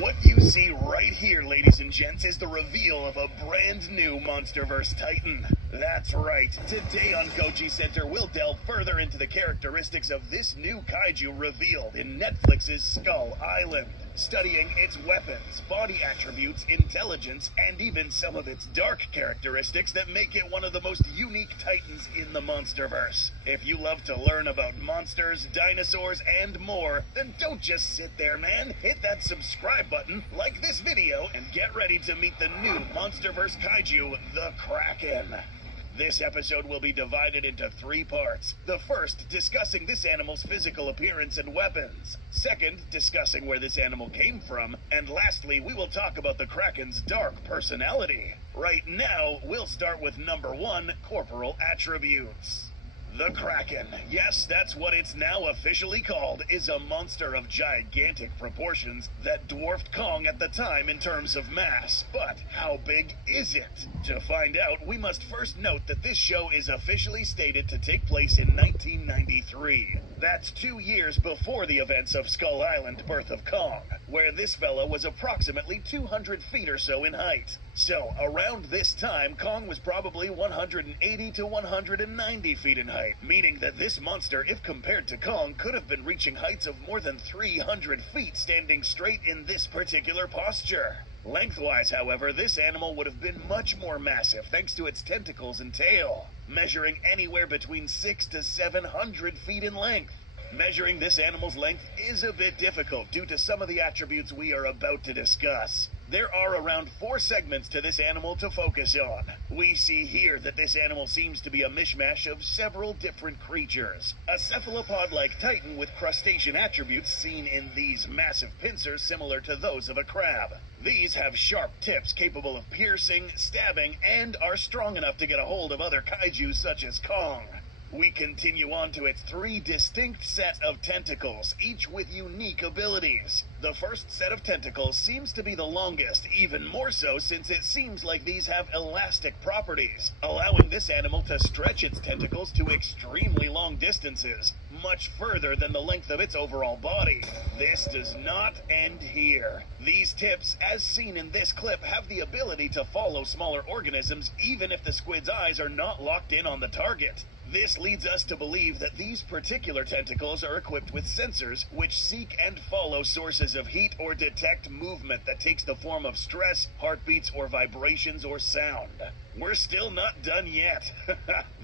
What you see right here, ladies and gents, is the reveal of a brand new monsterverse titan. That's right, today on Goji Center we'll delve further into the characteristics of this new kaiju revealed in Netflix's Skull Island, studying its weapons, body attributes, intelligence, and even some of its dark characteristics that make it one of the most unique titans in the monsterverse. If you love to learn about monsters, dinosaurs, and more, then don't just sit there, man. Hit that subscribe button, like this video, and get ready to meet the new monsterverse kaiju, the Kraken. This episode will be divided into 3 parts. The first, discussing this animal's physical appearance and weapons. Second, discussing where this animal came from. And lastly, we will talk about the Kraken's dark personality. Right now, we'll start with number 1, corporal attributes. The Kraken, yes, that's what it's now officially called, is a monster of gigantic proportions that dwarfed Kong at the time in terms of mass. But how big is it? To find out, we must first note that this show is officially stated to take place in 1993. That's 2 years before the events of Skull Island, Birth of Kong, where this fella was approximately 200 feet or so in height. So, around this time, Kong was probably 180 to 190 feet in height, meaning that this monster, if compared to Kong, could have been reaching heights of more than 300 feet standing straight in this particular posture. Lengthwise, however, this animal would have been much more massive thanks to its tentacles and tail, measuring anywhere between 600 to 700 feet in length. Measuring this animal's length is a bit difficult due to some of the attributes we are about to discuss. There are around 4 segments to this animal to focus on. We see here that this animal seems to be a mishmash of several different creatures. A cephalopod-like titan with crustacean attributes seen in these massive pincers similar to those of a crab. These have sharp tips capable of piercing, stabbing, and are strong enough to get a hold of other kaiju such as Kong. We continue on to its 3 distinct sets of tentacles, each with unique abilities. The first set of tentacles seems to be the longest, even more so since it seems like these have elastic properties, allowing this animal to stretch its tentacles to extremely long distances, much further than the length of its overall body. This does not end here. These tips, as seen in this clip, have the ability to follow smaller organisms even if the squid's eyes are not locked in on the target. This leads us to believe that these particular tentacles are equipped with sensors which seek and follow sources of heat or detect movement that takes the form of stress, heartbeats, or vibrations or sound. We're still not done yet.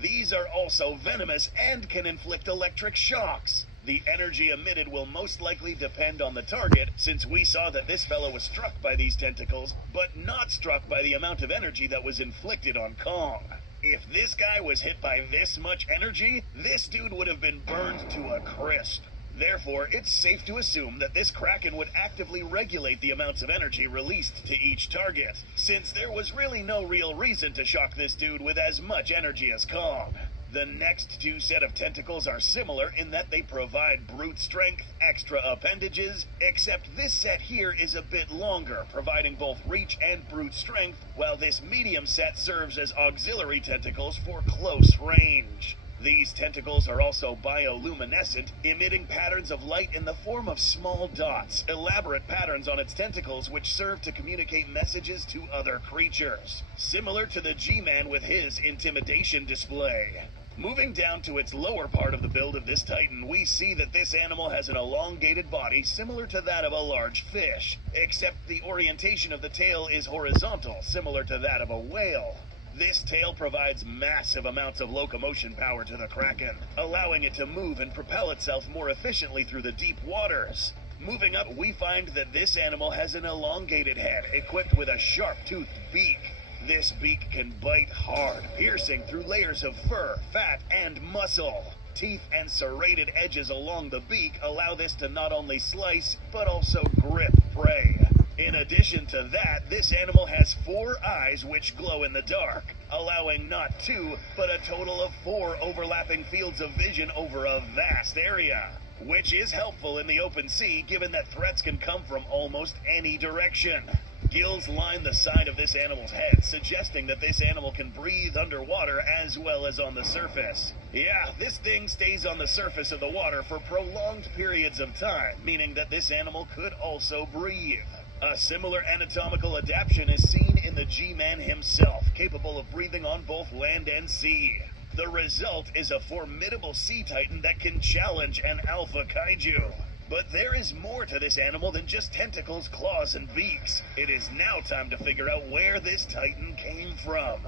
These are also venomous and can inflict electric shocks. The energy emitted will most likely depend on the target, since we saw that this fellow was struck by these tentacles, but not struck by the amount of energy that was inflicted on Kong. If this guy was hit by this much energy, this dude would have been burned to a crisp. Therefore, it's safe to assume that this Kraken would actively regulate the amounts of energy released to each target, since there was really no real reason to shock this dude with as much energy as Kong. The next 2 set of tentacles are similar in that they provide brute strength, extra appendages, except this set here is a bit longer, providing both reach and brute strength, while this medium set serves as auxiliary tentacles for close range. These tentacles are also bioluminescent, emitting patterns of light in the form of small dots, elaborate patterns on its tentacles which serve to communicate messages to other creatures, similar to the G-Man with his intimidation display. Moving down to its lower part of the build of this titan, we see that this animal has an elongated body similar to that of a large fish, except the orientation of the tail is horizontal, similar to that of a whale. This tail provides massive amounts of locomotion power to the Kraken, allowing it to move and propel itself more efficiently through the deep waters. Moving up, we find that this animal has an elongated head, equipped with a sharp-toothed beak. This beak can bite hard, piercing through layers of fur, fat, and muscle. Teeth and serrated edges along the beak allow this to not only slice, but also grip prey. In addition to that, this animal has 4 eyes which glow in the dark, allowing not 2, but a total of 4 overlapping fields of vision over a vast area, which is helpful in the open sea given that threats can come from almost any direction. Gills line the side of this animal's head, suggesting that this animal can breathe underwater as well as on the surface. Yeah, this thing stays on the surface of the water for prolonged periods of time, meaning that this animal could also breathe. A similar anatomical adaptation is seen in the G-Man himself, capable of breathing on both land and sea. The result is a formidable sea titan that can challenge an alpha kaiju. But there is more to this animal than just tentacles, claws, and beaks. It is now time to figure out where this titan came from.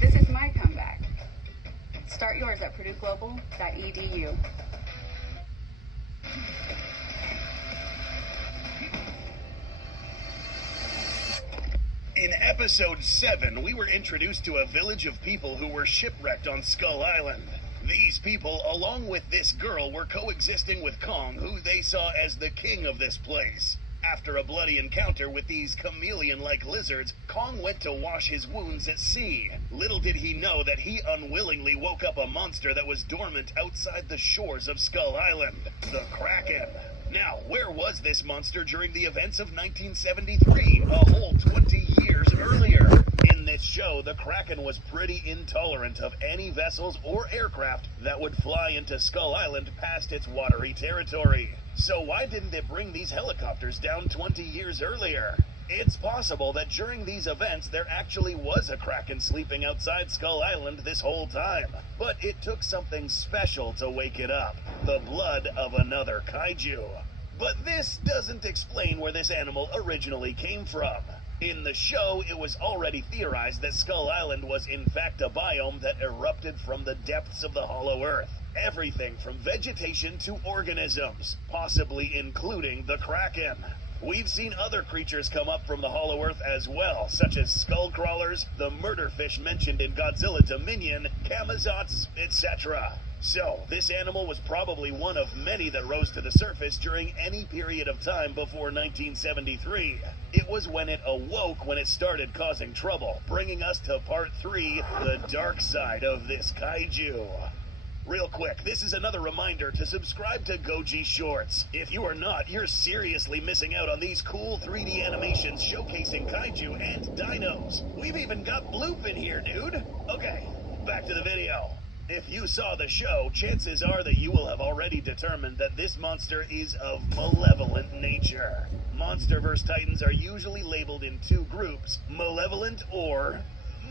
This is my comeback. Start yours at purdueglobal.edu. In episode 7, we were introduced to a village of people who were shipwrecked on Skull Island. These people, along with this girl, were coexisting with Kong, who they saw as the king of this place. After a bloody encounter with these chameleon-like lizards, Kong went to wash his wounds at sea. Little did he know that he unwillingly woke up a monster that was dormant outside the shores of Skull Island, the Kraken. Now, where was this monster during the events of 1973, a whole 20 years earlier? In this show, the Kraken was pretty intolerant of any vessels or aircraft that would fly into Skull Island past its watery territory. So why didn't it bring these helicopters down 20 years earlier? It's possible that during these events there actually was a Kraken sleeping outside Skull Island this whole time. But it took something special to wake it up. The blood of another kaiju. But this doesn't explain where this animal originally came from. In the show, it was already theorized that Skull Island was in fact a biome that erupted from the depths of the Hollow Earth. Everything from vegetation to organisms, possibly including the Kraken. We've seen other creatures come up from the Hollow Earth as well, such as skull crawlers, the murder fish mentioned in Godzilla Dominion, Kamazots, etc. So, this animal was probably one of many that rose to the surface during any period of time before 1973. It was when it awoke when it started causing trouble, bringing us to part 3, the dark side of this kaiju. Real quick, this is another reminder to subscribe to Goji Shorts. If you are not, you're seriously missing out on these cool 3D animations showcasing kaiju and dinos. We've even got Bloop in here, dude. Okay, back to the video. If you saw the show, chances are that you will have already determined that this monster is of malevolent nature. Monsterverse Titans are usually labeled in 2 groups, malevolent or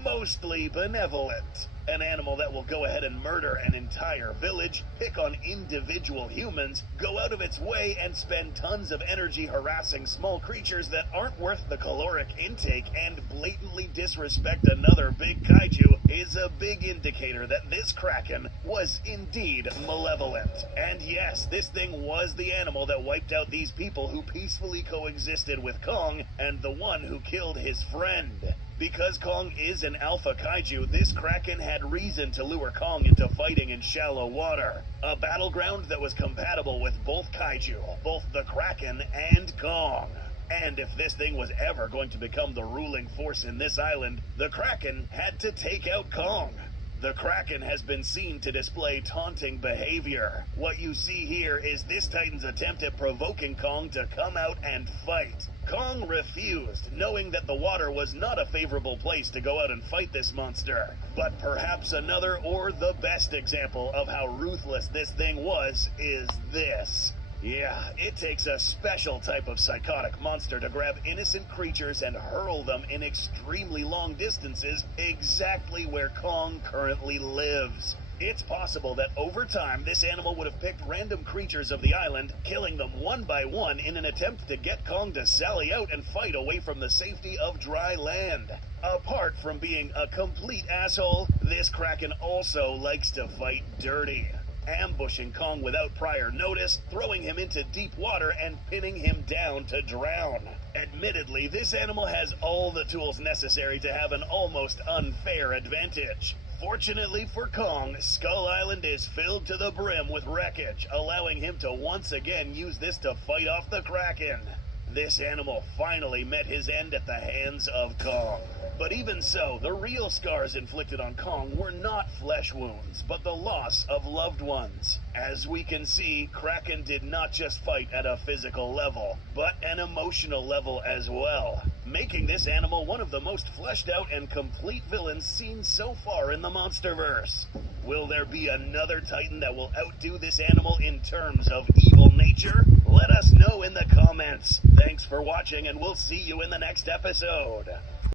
mostly benevolent. An animal that will go ahead and murder an entire village, pick on individual humans, go out of its way and spend tons of energy harassing small creatures that aren't worth the caloric intake, and blatantly disrespect another big kaiju is a big indicator that this Kraken was indeed malevolent. And yes, this thing was the animal that wiped out these people who peacefully coexisted with Kong and the one who killed his friend. Because Kong is an alpha kaiju, this Kraken had reason to lure Kong into fighting in shallow water. A battleground that was compatible with both kaiju, both the Kraken and Kong. And if this thing was ever going to become the ruling force in this island, the Kraken had to take out Kong. The Kraken has been seen to display taunting behavior. What you see here is this Titan's attempt at provoking Kong to come out and fight. Kong refused, knowing that the water was not a favorable place to go out and fight this monster. But perhaps another or the best example of how ruthless this thing was is this. Yeah, it takes a special type of psychotic monster to grab innocent creatures and hurl them in extremely long distances exactly where Kong currently lives. It's possible that over time, this animal would have picked random creatures of the island, killing them one by one in an attempt to get Kong to sally out and fight away from the safety of dry land. Apart from being a complete asshole, this Kraken also likes to fight dirty. Ambushing Kong without prior notice, throwing him into deep water, and pinning him down to drown. Admittedly, this animal has all the tools necessary to have an almost unfair advantage. Fortunately for Kong, Skull Island is filled to the brim with wreckage, allowing him to once again use this to fight off the Kraken. This animal finally met his end at the hands of Kong. But even so, the real scars inflicted on Kong were not flesh wounds, but the loss of loved ones. As we can see, Kraken did not just fight at a physical level, but an emotional level as well, making this animal one of the most fleshed out and complete villains seen so far in the Monsterverse. Will there be another Titan that will outdo this animal in terms of evil nature? Let us know in the comments. Thanks for watching, and we'll see you in the next episode.